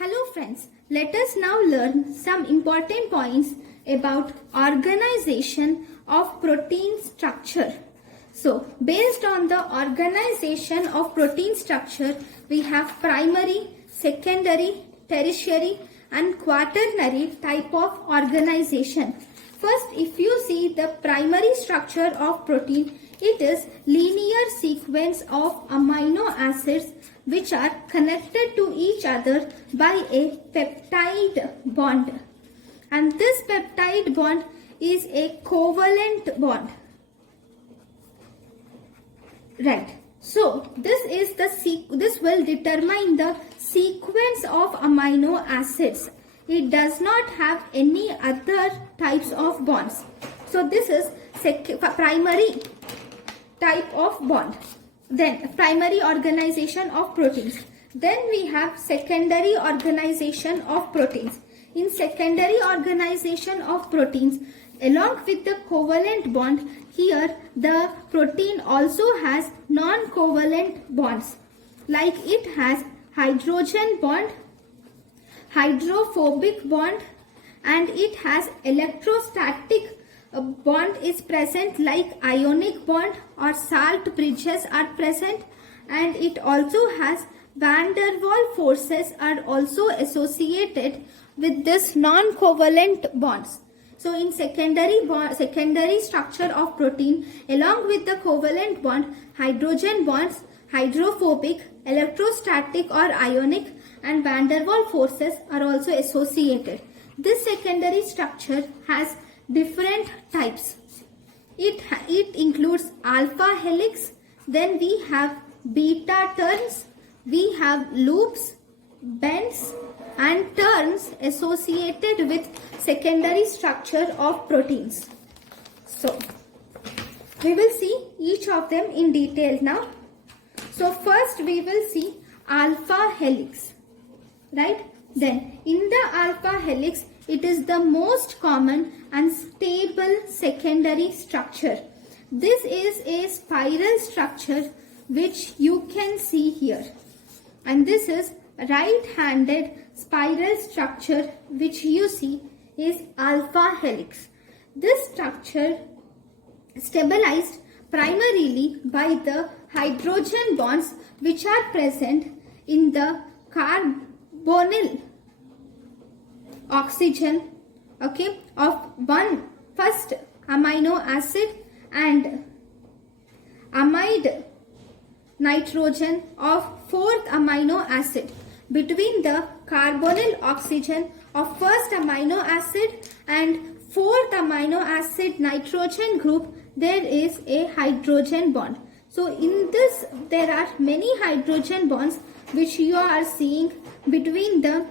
Hello friends, let us now learn some important points about organization of protein structure. So, based on the organization of protein structure, we have primary, secondary, tertiary and quaternary type of organization. First, if you see the primary structure of protein, it is linear sequence of amino acids which are connected to each other by a peptide bond. And this peptide bond is a covalent bond. Right. So, this will determine the sequence of amino acids. It does not have any other types of bonds. So, this is primary type of bond. Then primary organization of proteins. Then we have secondary organization of proteins. In secondary organization of proteins, along with the covalent bond, here the protein also has non-covalent bonds. Like it has hydrogen bond, hydrophobic bond, and it has electrostatic bond is present, like ionic bond or salt bridges are present, and it also has van der Waals forces are also associated with this non-covalent bonds. So in secondary structure of protein, along with the covalent bond, hydrogen bonds, hydrophobic, electrostatic or ionic and van der Waals forces are also associated. This secondary structure has different types. It includes alpha helix, then we have beta turns, we have loops, bends and turns associated with secondary structure of proteins. So, we will see each of them in detail now. So, first we will see alpha helix, right? Then, in the alpha helix, it is the most common and stable secondary structure. This is a spiral structure which you can see here. And this is right-handed spiral structure which you see is alpha helix. This structure stabilized primarily by the hydrogen bonds which are present in the carbonyl oxygen, okay, of first amino acid and amide nitrogen of fourth amino acid. Between the carbonyl oxygen of first amino acid and fourth amino acid nitrogen group, there is a hydrogen bond. So in this there are many hydrogen bonds which you are seeing between the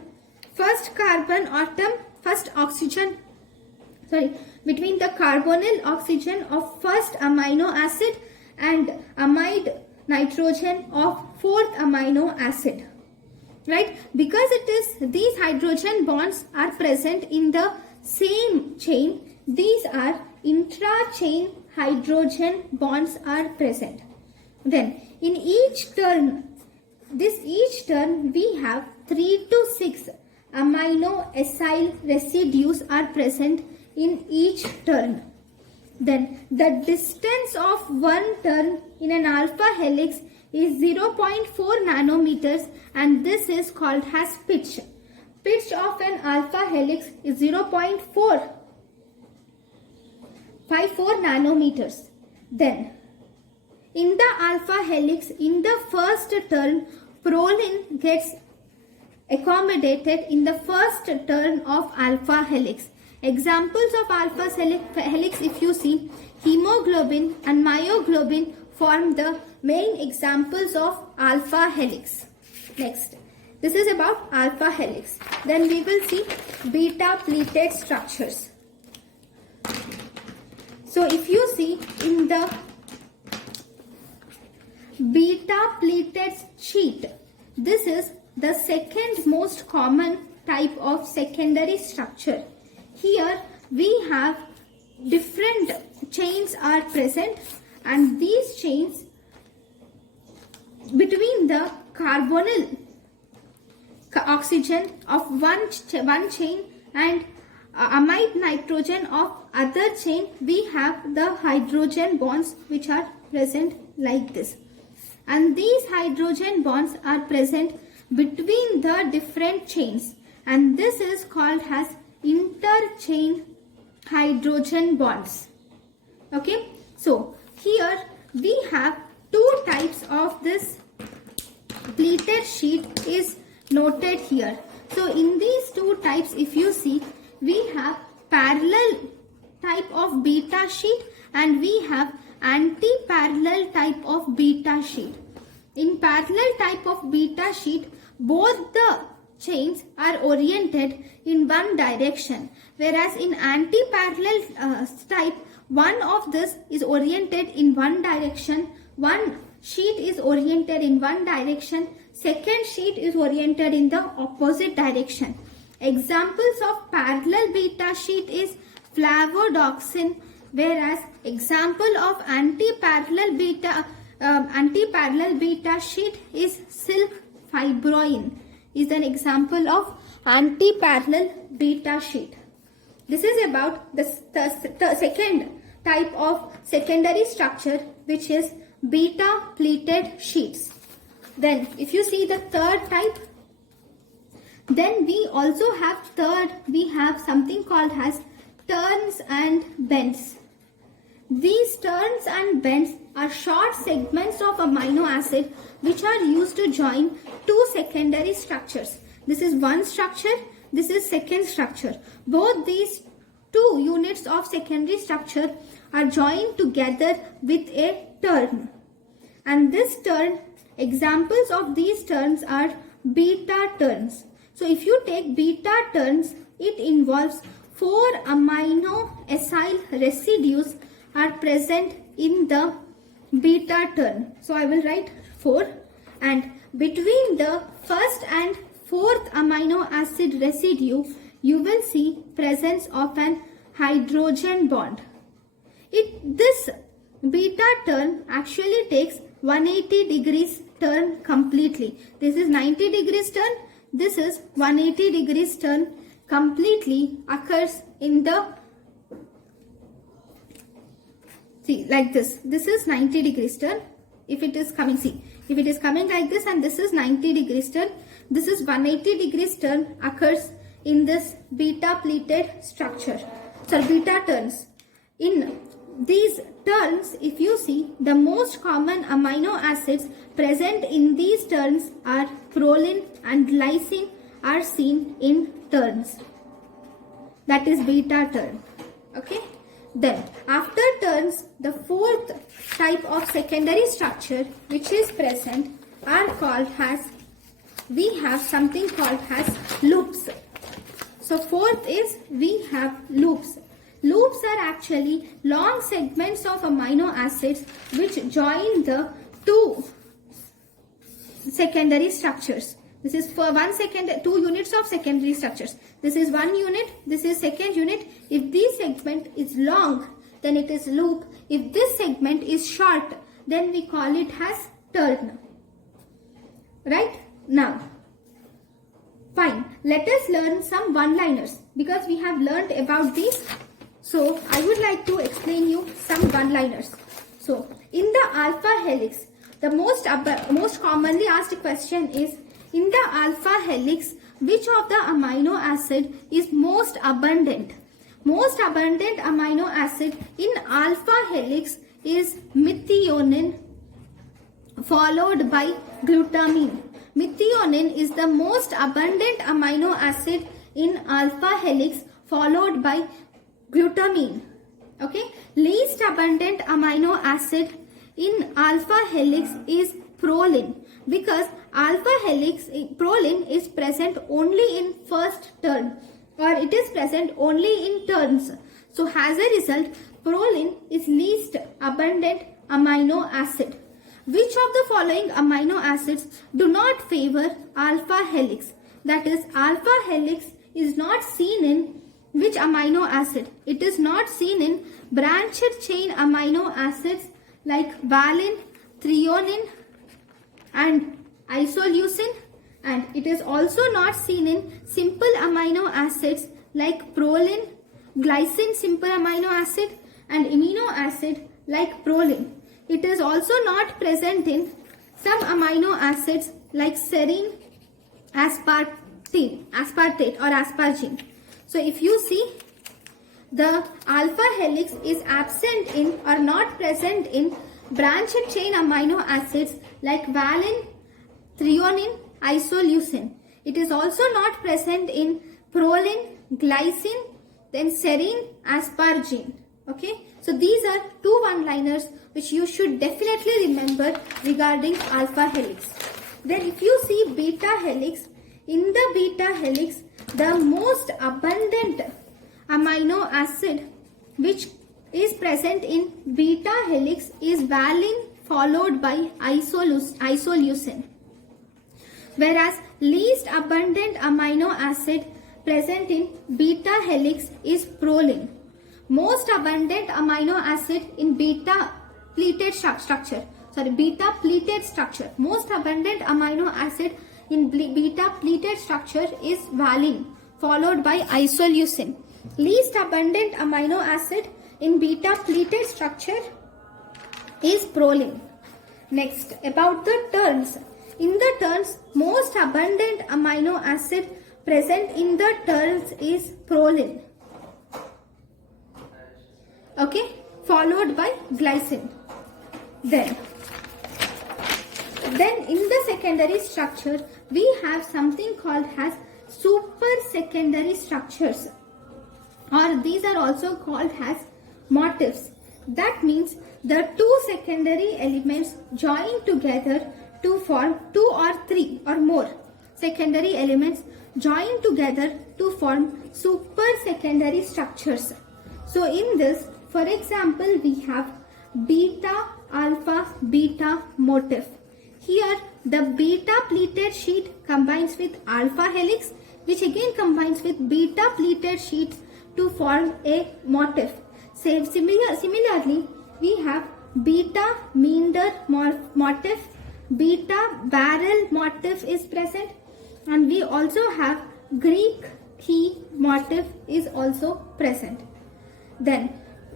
between the carbonyl oxygen of first amino acid and amide nitrogen of fourth amino acid. Right? Because these hydrogen bonds are present in the same chain, these are intra-chain hydrogen bonds are present. Then in each turn we have 3 to 6 amino acyl residues are present in each turn. Then the distance of one turn in an alpha helix is 0.4 nanometers and this is called as pitch. Pitch of an alpha helix is 0.454 nanometers. Then in the alpha helix, in the first turn, proline gets accommodated in the first turn of alpha helix. Examples of alpha helix, if you see, hemoglobin and myoglobin form the main examples of alpha helix. Next, this is about alpha helix. Then we will see beta pleated structures. So if you see in the beta pleated sheet, this is the second most common type of secondary structure. Here we have different chains are present and these chains between the carbonyl oxygen of one chain and amide nitrogen of other chain, we have the hydrogen bonds which are present like this. And these hydrogen bonds are present between the different chains, and this is called as interchain hydrogen bonds. Okay, so here we have two types of this pleated sheet is noted here. So in these two types, if you see, we have parallel type of beta sheet and we have anti-parallel type of beta sheet. In parallel type of beta sheet, both the chains are oriented in one direction, whereas in anti-parallel type, one of this is oriented in one direction, one sheet is oriented in one direction, second sheet is oriented in the opposite direction. Examples of parallel beta sheet is flavodoxin, whereas example of anti-parallel beta sheet is silk fibroin is an example of anti-parallel beta sheet. This is about the second type of secondary structure, which is beta pleated sheets. Then if you see the third type, then we also have something called as turns and bends. These turns and bends are short segments of amino acid which are used to join two secondary structures. This is one structure, this is second structure. Both these two units of secondary structure are joined together with a turn. And this turn, examples of these turns are beta turns. So if you take beta turns, it involves 4 amino acyl residues are present in the beta turn. So I will write 4, and between the first and fourth amino acid residue, you will see presence of an hydrogen bond. This beta turn actually takes 180 degrees turn completely. This is 90 degrees turn. This is 180 degrees turn completely occurs in the, see, like this. This is 90 degrees turn. If it is coming, see, if it is coming like this and this is 90 degrees turn, this is 180 degrees turn occurs in this beta pleated structure. So beta turns. In these turns, if you see, the most common amino acids present in these turns are proline and lysine are seen in turns. That is beta turn. Okay. Then after turns, the fourth type of secondary structure which is present are called as, we have something called as loops. So fourth is we have loops. Loops are actually long segments of amino acids which join the two secondary structures. This is for 2 units of secondary structures. This is 1 unit, this is second unit. If this segment is long, then it is loop. If this segment is short, then we call it as turn. Right? Now, fine. Let us learn some one-liners because we have learned about these. So, I would like to explain you some one-liners. So, in the alpha helix, the most commonly asked question is, in the alpha helix, which of the amino acid is most abundant? Most abundant amino acid in alpha helix is methionine followed by glutamine. Methionine is the most abundant amino acid in alpha helix followed by glutamine. Okay, least abundant amino acid in alpha helix is proline, because alpha helix proline is present only in first turn, or it is present only in turns. So as a result, proline is least abundant amino acid. Which of the following amino acids do not favor alpha helix? That is, alpha helix is not seen in which amino acid? It is not seen in branched chain amino acids like valine, threonine and isoleucine. And it is also not seen in simple amino acids like proline, glycine simple amino acid, and amino acid like proline. It is also not present in some amino acids like serine, aspartate or aspargine. So if you see, the alpha helix is absent in or not present in branched chain amino acids like valine, threonine, isoleucine. It is also not present in proline, glycine, then serine, aspargine. Okay, so these are two one-liners which you should definitely remember regarding alpha helix. Then if you see beta helix, in the beta helix, the most abundant amino acid which is present in beta helix is valine followed by isoleucine. Whereas least abundant amino acid present in beta helix is proline. Most abundant amino acid in beta pleated structure. Most abundant amino acid in beta pleated structure is valine followed by isoleucine. Least abundant amino acid in beta pleated structure is proline. Next, about the terns. In the terns, most abundant amino acid present in the terns is proline. Okay, followed by glycine. Then in the secondary structure, we have something called as super secondary structures, or these are also called as motifs. That means the two secondary elements join together to form two or three or more secondary elements join together to form super secondary structures. So in this, for example, we have beta alpha beta motif. Here the beta pleated sheet combines with alpha helix, which again combines with beta pleated sheets to form a motif. Similarly, we have beta meander motif, beta barrel motif is present, and we also have Greek key motif is also present. Then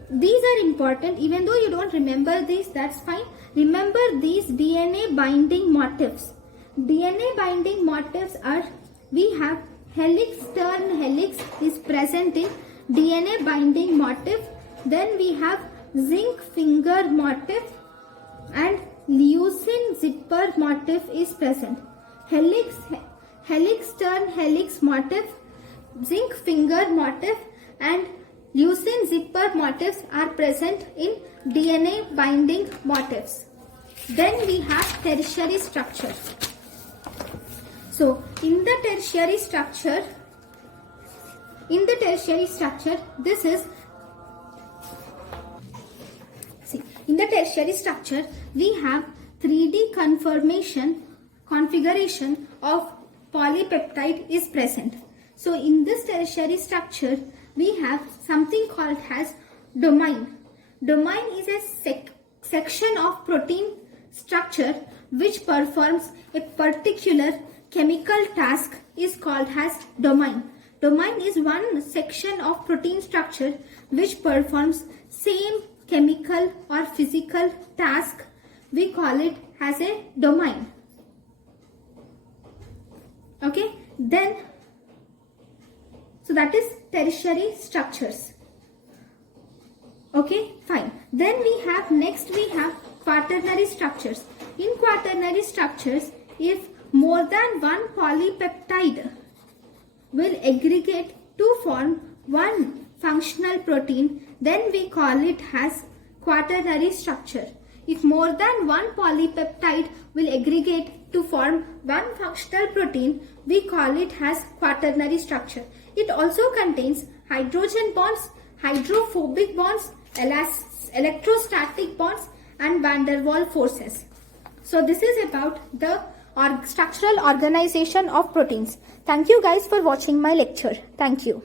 these are important. Even though you don't remember these, that's fine. Remember these DNA binding motifs. DNA binding motifs are, we have helix turn helix is present in DNA binding motif. Then we have zinc finger motif and leucine zipper motif is present. Helix turn helix motif, zinc finger motif and leucine zipper motifs are present in DNA binding motifs. Then we have tertiary structure. So in the tertiary structure, this is, in the tertiary structure, we have 3D configuration of polypeptide is present. So in this tertiary structure, we have something called as domain. Domain is a section of protein structure which performs a particular chemical task is called as domain. Domain is one section of protein structure which performs same chemical or physical task. We call it as a domain. Okay, then so that is tertiary structures. Okay, fine. Then we have quaternary structures. In quaternary structures, if more than one polypeptide will aggregate to form one functional protein, then we call it as quaternary structure. If more than one polypeptide will aggregate to form one functional protein, we call it as quaternary structure. It also contains hydrogen bonds, hydrophobic bonds, electrostatic bonds and van der Waals forces. So this is about the structural organization of proteins. Thank you guys for watching my lecture. Thank you.